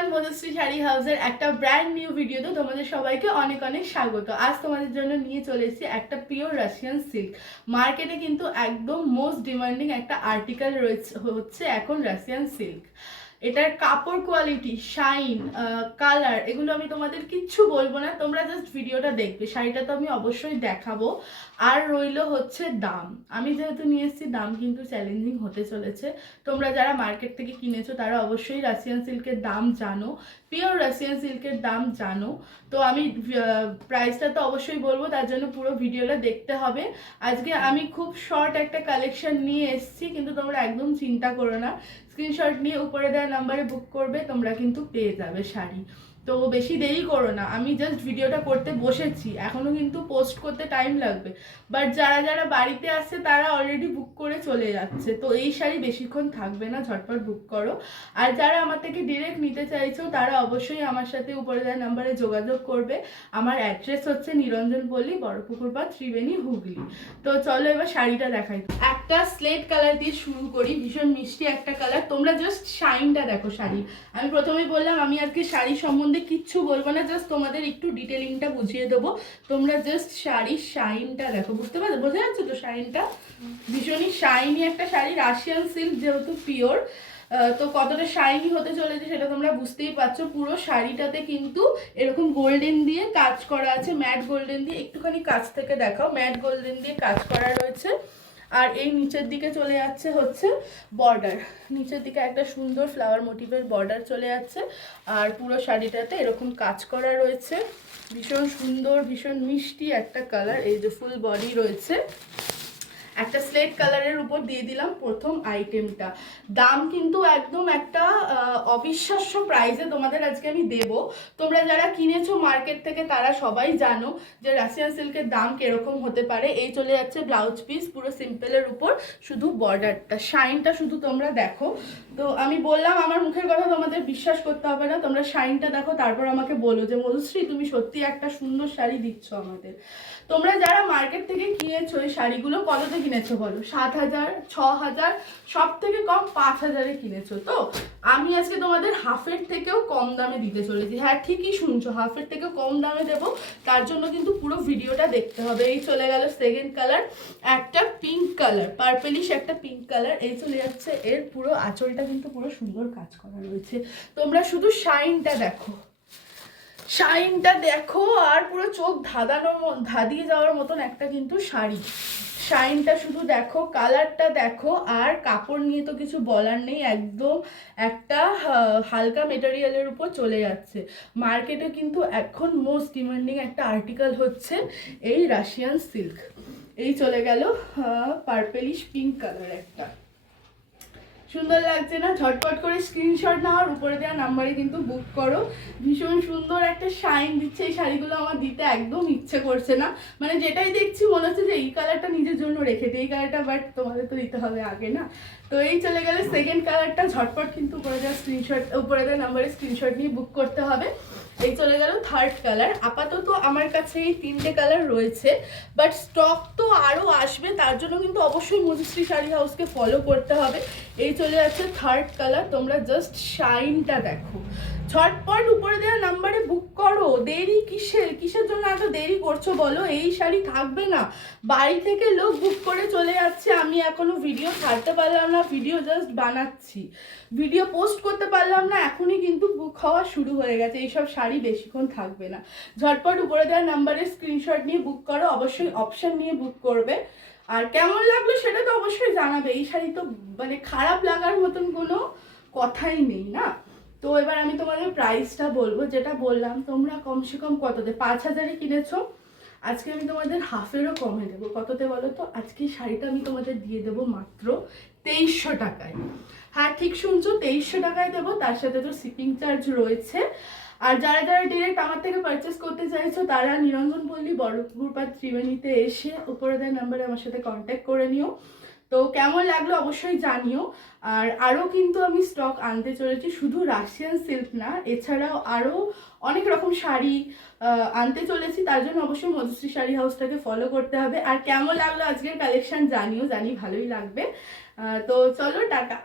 Everyone, Madhushree sari হাউসের একটা brand new ভিডিওতে তোমাদের সবাইকে অনেক অনেক স্বাগত। আজ তোমাদের জন্য নিয়ে চলে এসেছি একটা পিওর রাশিয়ান সিল্ক। মার্কেটে কিন্তু একদম মোস্ট ডিমান্ডিং একটা আর্টিকেল রয়েছে হচ্ছে এখন রাশিয়ান সিল্ক। এটার কাপড় কোয়ালিটি, শাইন, কালার, এগুলো আমি তোমাদের কিচ্ছু বলবো না, তোমরা জাস্ট ভিডিওটা দেখবে। শাড়িটা তো আমি অবশ্যই দেখাবো। আর রইলো হচ্ছে দাম। আমি যেহেতু নিয়ে এসেছি, দাম কিন্তু চ্যালেঞ্জিং হতে চলেছে। তোমরা যারা মার্কেট থেকে কিনেছো তারা অবশ্যই রাশিয়ান সিল্কের দাম জানো, পিওর রাশিয়ান সিল্কের দাম জানো। তো আমি প্রাইসটা তো অবশ্যই বলবো, তার জন্য পুরো ভিডিওটা দেখতে হবে। আজকে আমি খুব শর্ট একটা কালেকশন নিয়ে এসেছি, কিন্তু তোমরা একদম চিন্তা করো না, স্ক্রিনশট নিয়ে উপরে দেওয়া নাম্বারে বুক করবে, তোমরা কিন্তু পেয়ে যাবে শাড়ি। তো বেশি দেরি করো না, আমি জাস্ট ভিডিওটা করতে বসেছি, এখনো কিন্তু পোস্ট করতে টাইম লাগবে। বাট যারা যারা বাড়িতে আসছে তারা অলরেডি বুক করে চলে যাচ্ছে, তো এই শাড়ি বেশিক্ষণ থাকবে না, ঝটপট বুক করো। আর যারা আমার থেকে ডিরেক্ট নিতে চাইছো তারা অবশ্যই আমার সাথে উপরে দেওয়া নাম্বারে যোগাযোগ করবে। আমার অ্যাড্রেস হচ্ছে নিরঞ্জন পল্লী, বড়পুকুর পাড়, ত্রিবেণী, হুগলি। তো চলো এবার শাড়িটা দেখাই। একটা স্লেট কালার দিয়ে শুরু করি, ভীষণ মিষ্টি একটা কালার। তোমরা জাস্ট শাইনটা দেখো শাড়ি। আমি প্রথমেই বললাম আমি আজকে শাড়ি সম্বন্ধে কিচ্ছু বলবো না, জাস্ট তোমাদের একটু ডিটেলিংটা বুঝিয়ে দেবো। তোমরা জাস্ট শাড়ির শাইনটা দেখো, বুঝতে পারছো? বোঝা যাচ্ছে তো শাইনটা? ভীষণই শাইনি একটা শাড়ি, রাশিয়ান সিল্ক যেহেতু পিওর, তো কতটা শাইনি হতে চলেছে সেটা তোমরা বুঝতেই পারছো। পুরো শাড়িটাতে কিন্তু এরকম গোল্ডেন দিয়ে কাজ করা আছে, ম্যাট গোল্ডেন দিয়ে। একটুখানি কাছ থেকে দেখাও, ম্যাট গোল্ডেন দিয়ে কাজ করা রয়েছে। আর এই নিচের দিকে চলে যাচ্ছে হচ্ছে বর্ডার, নিচের দিকে একটা সুন্দর ফ্লাওয়ার মোটিভের বর্ডার চলে যাচ্ছে। আর পুরো শাড়িটাতে এরকম কাজ করা রয়েছে, ভীষণ সুন্দর, ভীষণ মিষ্টি একটা কালার। এই যে ফুল বডি রয়েছে, একটা স্লেট কালারের উপর দিয়ে দিলাম প্রথম আইটেমটা। দাম কিন্তু একদম একটা অবিশ্বাস্য প্রাইসে তোমাদের আজকে আমি দেব। তোমরা যারা কিনেছো মার্কেট থেকে তারা সবাই জানো যে রাশিয়ান সিল্কের দাম কিরকম হতে পারে। এই চলে যাচ্ছে ব্লাউজ পিস, পুরো সিম্পলের উপর, শুধু বর্ডারটা, শাইনটা শুধু তোমরা দেখো। তো আমি বললাম আমার মুখের কথা তোমাদের বিশ্বাস করতে হবে না, তোমরা শাইনটা দেখো, তারপর আমাকে বলো যে মধুশ্রী তুমি সত্যি একটা সুন্দর শাড়ি দিচ্ছ আমাদের। তোমরা যারা মার্কেট থেকে কিনেছো এই শাড়িগুলো কততে কিনেছো বলো? 7,000, 6,000, সব থেকে কম 5,000-এ কিনেছো। তো আমি আজকে তোমাদের হাফের থেকেও কম দামে দিতে চলেছি। হ্যাঁ, ঠিকই শুনছো, হাফের থেকেও কম দামে দেবো। তার জন্য কিন্তু পুরো ভিডিওটা দেখতে হবে। এই চলে গেল সেকেন্ড কালার, একটা পিঙ্ক কালার, পার্পেলিশ একটা পিঙ্ক কালার। এই চলে যাচ্ছে এর পুরো আঁচলটা, কিন্তু পুরো সুন্দর কাজ করা রয়েছে। তোমরা শুধু শাইনটা দেখো, শাইনটা দেখো, আর পুরো চোখ ধাঁধিয়ে যাওয়ার মতন একটা কিন্তু শাড়ি। শাইনটা শুধু দেখো, কালারটা দেখো, আর কাপড় নিয়ে তো কিছু বলার নেই, একদম একটা হালকা মেটেরিয়ালের উপর চলে যাচ্ছে। মার্কেটে কিন্তু এখন মোস্ট ডিমান্ডিং একটা আর্টিকেল হচ্ছে এই রাশিয়ান সিল্ক। এই চলে গেল পার্পেলিশ পিঙ্ক কালার একটা। সুন্দর লাগছে না? ঝটপট করে স্ক্রিনশট নাও আর উপরে দেওয়া নাম্বারে কিন্তু বুক করো। ভীষণ সুন্দর একটা শাইন দিচ্ছে এই শাড়িগুলো, আমার দিতে একদম ইচ্ছে করছে না। মানে যেটাই দেখছি মনে হচ্ছে যে এই কালারটা নিজের জন্য রেখে দিই, এই কালারটা, বাট তোমাদের তো দিতে হবে আগে না। তো এই চলে গেলে সেকেন্ড কালারটা, ঝটপট কিন্তু উপরে দেওয়া স্ক্রিনশট, উপরে দেওয়া নাম্বারে স্ক্রিনশট নিয়ে বুক করতে হবে। এই চলে গেল থার্ড কালার। আপাতত আমার কাছে এই 3টে কালার রয়েছে, বাট স্টক তো আরও আসবে, তার জন্য কিন্তু অবশ্যই মধুশ্রী শাড়ি হাউসকে ফলো করতে হবে। এই চলে যাচ্ছে থার্ড কালার। তোমরা জাস্ট শাইনটা দেখো, ঝটপট উপরে দেওয়া নাম্বারে বুক করো। দেরি কিসের জন্য এত দেরি করছো বলো? এই শাড়ি থাকবে না, বাড়ি থেকে লোক বুক করে চলে যাচ্ছে। আমি এখনো ভিডিও ছাড়তে পারলাম না, ভিডিও জাস্ট বানাচ্ছি, ভিডিও পোস্ট করতে পারলাম না, এখনই কিন্তু বুক হওয়া শুরু হয়ে গেছে। এইসব শাড়ি বেশিক্ষণ থাকবে না, ঝটপট উপরে দেওয়া নাম্বারে স্ক্রিনশট নিয়ে বুক করো, অবশ্যই অপশন নিয়ে বুক করবে। আর কেমন লাগলো সেটা তো অবশ্যই জানাবে। এই শাড়ি তো মানে খারাপ লাগার মতন কোনো কথাই নেই না। তো এবার আমি তোমাদের প্রাইসটা বলবো, যেটা বললাম তোমরা কমসে কম কততে, 5,000-এ কিনেছো, আজকে আমি তোমাদের হাফেরও কমে দেবো। কততে বলো তো? আজকে শাড়িটা আমি তোমাদের দিয়ে দেবো মাত্র 2300 টাকায়। হ্যাঁ, ঠিক শুনছো, 2300 টাকায় দেবো, তার সাথে তো শিপিং চার্জ রয়েছে। আর যারা যারা ডিরেক্ট আমার থেকে পারচেস করতে চাইছো তারা নিরঞ্জন পল্লী, বড়পুকুর পাড়, ত্রিবেণীতে এসে উপরে দেওয়া নাম্বারে আমার সাথে কন্ট্যাক্ট করে নিও। তো কেমন লাগলো অবশ্যই জানিও। আর আরও কিন্তু আমি স্টক আনতে চলেছি, শুধু রাশিয়ান সিল্ক না, এছাড়াও আরও অনেক রকম শাড়ি আনতে চলেছি। তার জন্য অবশ্যই মধুশ্রী শাড়ি হাউসটাকে ফলো করতে হবে। আর কেমন লাগলো আজকের কালেকশন জানিও, জানি ভালোই লাগবে। তো চলো, টাটা।